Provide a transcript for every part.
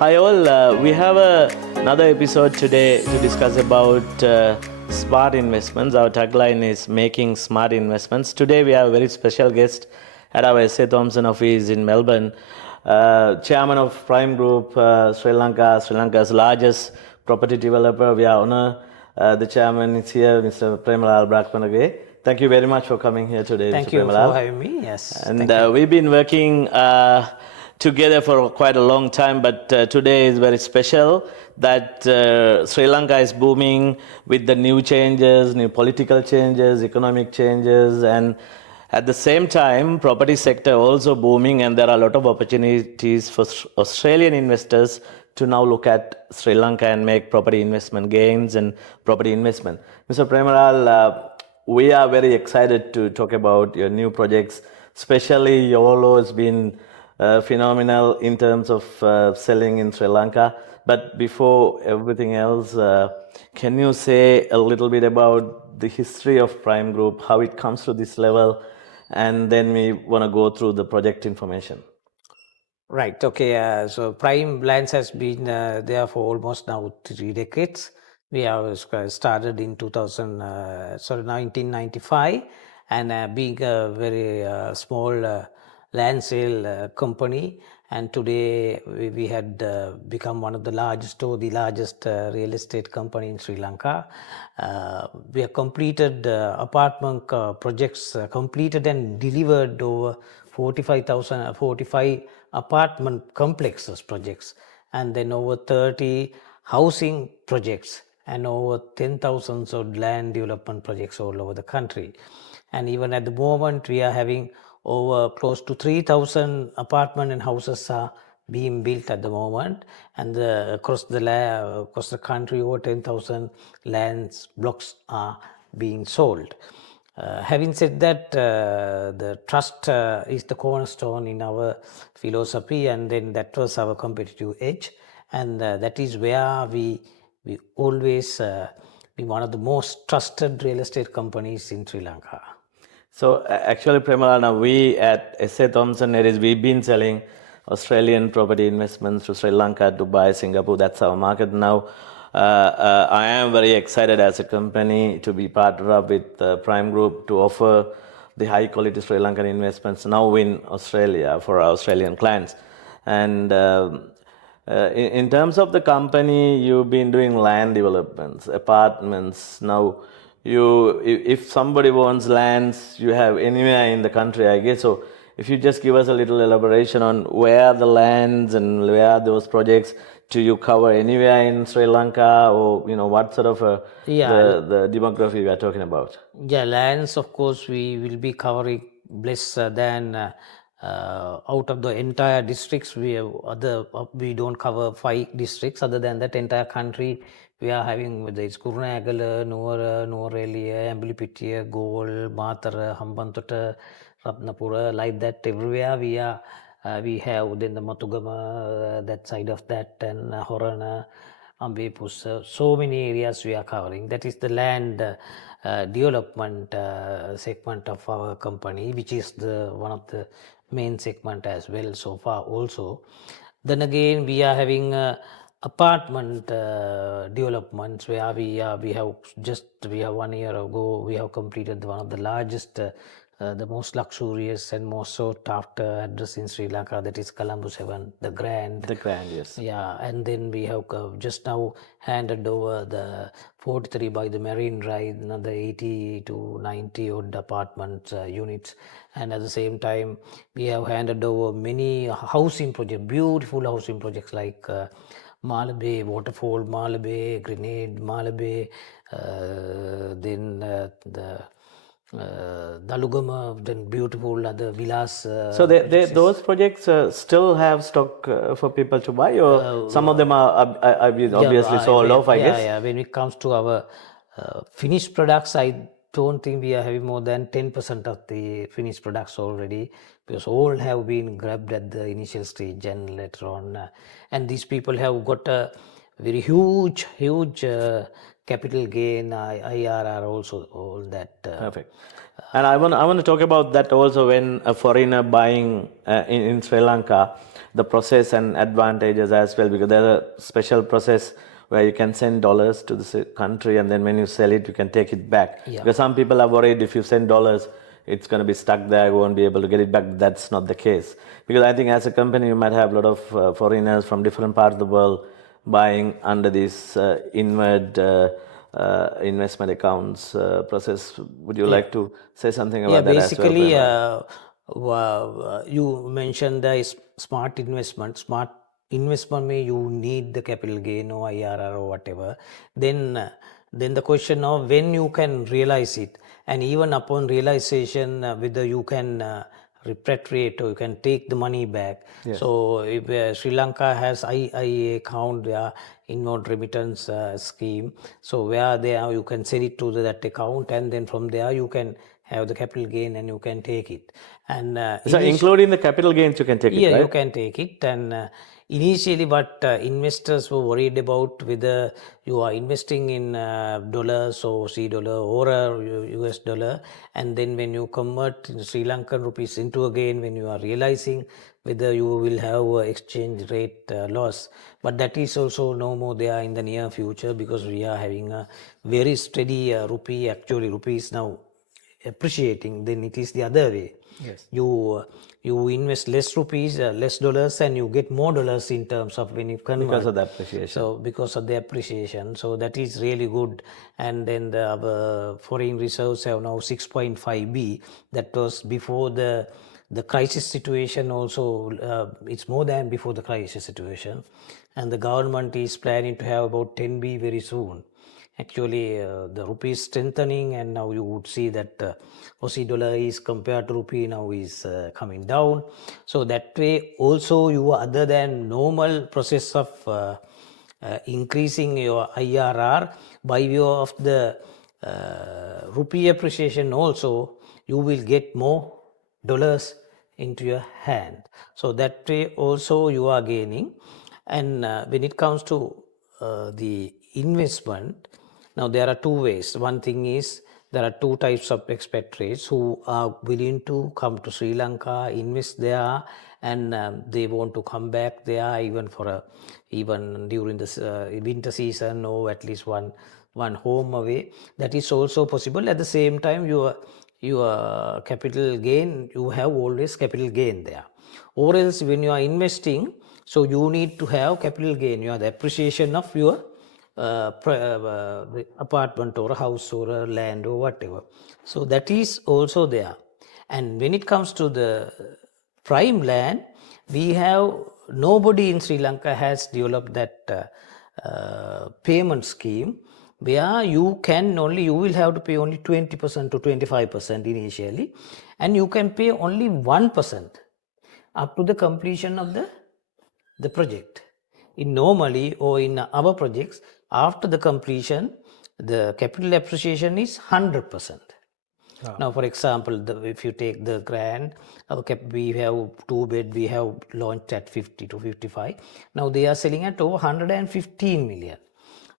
Hi all, we have another episode today to discuss about smart investments. Our tagline is making smart investments. Today we have a very special guest at our S A Thomson office in Melbourne, chairman of Prime Group, Sri Lanka, Sri Lanka's largest property developer. We are honored the chairman is here, Mr. Premalal Brahmanage. Thank you very much for coming here today, Thank Mr. you Premalal. for having me. Yes, And thank you. we've been working together for quite a long time, but today is very special that Sri Lanka is booming with the new changes, new political changes, economic changes, and at the same time, property sector also booming, and there are a lot of opportunities for Australian investors to now look at Sri Lanka and make property investment gains and property investment. Mr. Premalal, we are very excited to talk about your new projects, especially YOLO has been phenomenal in terms of selling in Sri Lanka. But before everything else, can you say a little bit about the history of Prime Group, how it comes to this level, and then we want to go through the project information. Right. Okay. So Prime Lands has been there for almost now 3 decades. We have started in 1995, and being a very small land sale company, and today we had become one of the largest or the largest real estate company in Sri Lanka. We have completed apartment projects, completed and delivered over 45 apartment complexes projects, and then over 30 housing projects, and over 10,000 of land development projects all over the country. And even at the moment, we are having over close to 3,000 apartment and houses are being built at the moment, and across the country, over 10,000 lands blocks are being sold. Having said that, the trust is the cornerstone in our philosophy, and then that was our competitive edge, and that is where we always be one of the most trusted real estate companies in Sri Lanka. So actually, Premalal, now we at S A Thomson Nerys, we've been selling Australian property investments to Sri Lanka, Dubai, Singapore. That's our market now. I am very excited as a company to be partnered up with Prime Group to offer the high quality Sri Lankan investments now in Australia for our Australian clients. And in terms of the company, you've been doing land developments, apartments. Now, if somebody wants lands, you have anywhere in the country, I guess. So if you just give us a little elaboration on where the lands and where those projects, do you cover anywhere in Sri Lanka, or what sort of the demography we are talking about? Yeah, lands, of course, we will be covering less than out of the entire districts. We don't cover 5 districts. Other than that, entire country we are having, whether it's Kurunegala, Nuwara, Ambulipitiya, Gol, Matara, Hambantota, Ratnapura, like that. Everywhere we have then the Matugama, that side of that, and Horana, Ambepusa, so many areas we are covering. That is the land development segment of our company, which is one of the main segment as well so far also. Then again, we are having apartment developments where we have 1 year ago we have completed one of the largest the most luxurious and most sought after address in Sri Lanka, that is Colombo 7, the Grand. The Grand, yes. Yeah, and then we have just now handed over the 43 by the Marine Drive, another 80 to 90 odd apartment units, and at the same time we have handed over many housing projects, beautiful housing projects like Malabe Waterfall, Malabe Grenade, Malabe, then the Dalugama, then beautiful other villas. So those projects still have stock for people to buy, or some of them are obviously sold off, I guess? Yeah, when it comes to our finished products, I don't think we are having more than 10% of the finished products already, because all have been grabbed at the initial stage and later on. And these people have got a very huge capital gain, IRR also, all that. Perfect. And I want to talk about that also when a foreigner buying in Sri Lanka, the process and advantages as well, because there's a special process where you can send dollars to the country and then when you sell it, you can take it back. Yeah. Because some people are worried if you send dollars, it's going to be stuck there, you won't be able to get it back. That's not the case. Because I think as a company, you might have a lot of foreigners from different parts of the world buying under this inward investment accounts process. Would you like to say something about that basically, as well? you mentioned the smart investment. Smart investment means you need the capital gain or IRR or whatever. Then the question of when you can realize it, and even upon realization, whether you can repatriate or you can take the money back. Yes. So if Sri Lanka has IIA account, inward remittance scheme. So where there you can send it to that account, and then from there you can have the capital gain and you can take it. And so including the capital gains, you can take it, right? You can take it. And initially what investors were worried about, whether you are investing in dollars or C dollar or US dollar, and then when you convert Sri Lankan rupees into again, when you are realizing whether you will have exchange rate loss. But that is also no more there in the near future, because we are having a very steady rupee. Actually, rupee is now appreciating. Then it is the other way. Yes. You invest less rupees, less dollars, and you get more dollars in terms of when you convert. Because of the appreciation. So because of the appreciation, so that is really good. And then our foreign reserves have now 6.5B. That was before the crisis situation. Also, it's more than before the crisis situation, and the government is planning to have about 10B very soon. Actually, the rupee is strengthening, and now you would see that Aussie dollar is compared to rupee now is coming down. So that way also, you other than normal process of increasing your IRR by way of the rupee appreciation also, you will get more dollars into your hand. So that way also you are gaining. And when it comes to the investment, now there are two ways. One thing is, there are two types of expatriates who are willing to come to Sri Lanka, invest there, and they want to come back there even during the winter season, or at least one home away. That is also possible. At the same time, your capital gain, you have always capital gain there. Or else when you are investing, so you need to have capital gain. You have the appreciation of your apartment or a house or a land or whatever. So that is also there. And when it comes to the prime land, we have nobody in Sri Lanka has developed that payment scheme, where you will have to pay only 20% to 25% initially, and you can pay only 1% up to the completion of the project. In normally, or in our projects, after the completion, the capital appreciation is 100%. Now, for example, if you take the grand, we have 2-bed, we have launched at 50 to 55. Now they are selling at over 115 million.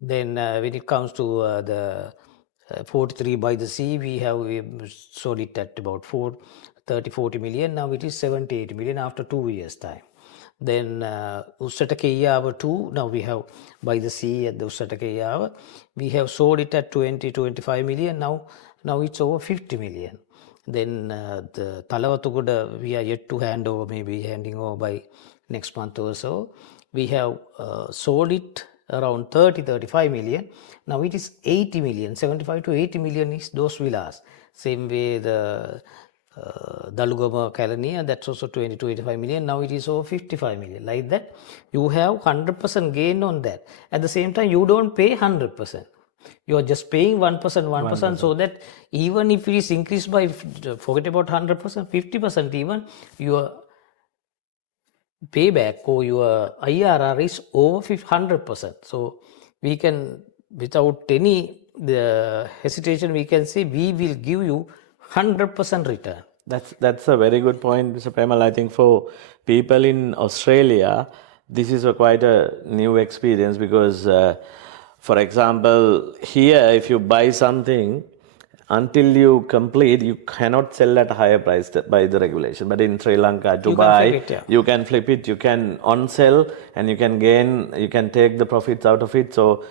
Then when it comes to the 43 by the sea, we sold it at about 40 million. Now it is 78 million after 2 years' time. Then Ussatakeyawa 2, now we have by the sea at the Ussatakeyawa, we have sold it at 25 million. Now it's over 50 million. Then the Talawatugoda, we are yet to hand over, maybe handing over by next month or so. We have sold it around 30-35 million. Now it is 80 million, 75 to 80 million is those villas. Same way the Dalugama Kalania, that's also 20 to 85 million. Now it is over 55 million. Like that, you have 100% gain on that. At the same time, you don't pay 100%. You are just paying 1%, so that even if it is increased by, forget about 100%, 50% even, your payback or your IRR is over 100%. So we can, without any hesitation, we can say we will give you 100% return. That's a very good point, Mr. Premal. I think for people in Australia, This is quite a new experience because, for example, here if you buy something, until you complete, you cannot sell at a higher price by the regulation. But in Sri Lanka, to You can flip buy, it, yeah. you can flip it, you can on sell, and you can gain, you can take the profits out of it. So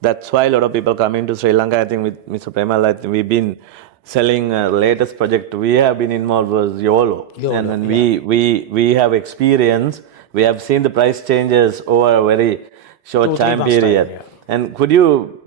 that's why a lot of people come into Sri Lanka. I think with Mr. Premal, I think we've been selling latest project we have been involved was YOLO. And then we have experience. We have seen the price changes over a very short 2-3 time months period. yeah. And could you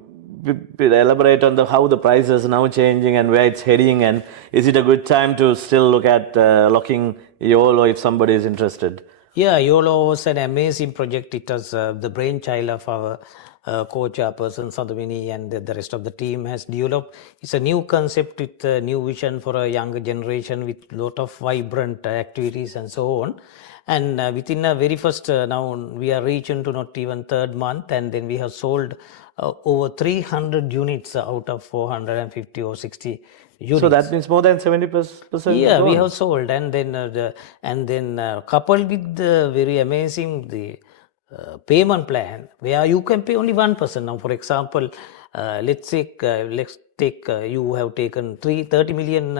elaborate on how the price is now changing and where it's heading? And is it a good time to still look at locking YOLO if somebody is interested? Yeah, YOLO was an amazing project. It was the brainchild of our co-chairperson Sadhvini and the rest of the team has developed. It's a new concept with a new vision for a younger generation with lot of vibrant activities and so on. And within a very first, now we are reaching to not even third month, and then we have sold over 300 units out of 450 or 60 units. So that means more than 70%. Yeah, we have sold, and then coupled with the very amazing payment plan where you can pay only 1%. Now, for example, let's take you have taken 30 million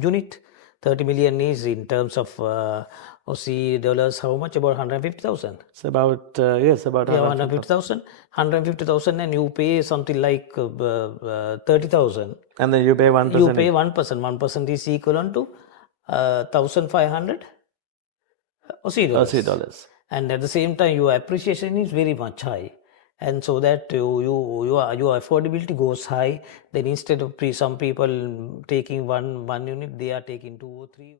unit. 30 million is in terms of Aussie dollars. How much? About 150,000. It's about yes, about 150,000. 150,000, and you pay something like 30,000. And then you pay 1%. You pay 1%. 1% is equivalent to 1,500 Aussie dollars. And at the same time, your appreciation is very much high. And so that your affordability goes high. Then instead of some people taking one unit, they are taking 2 or 3.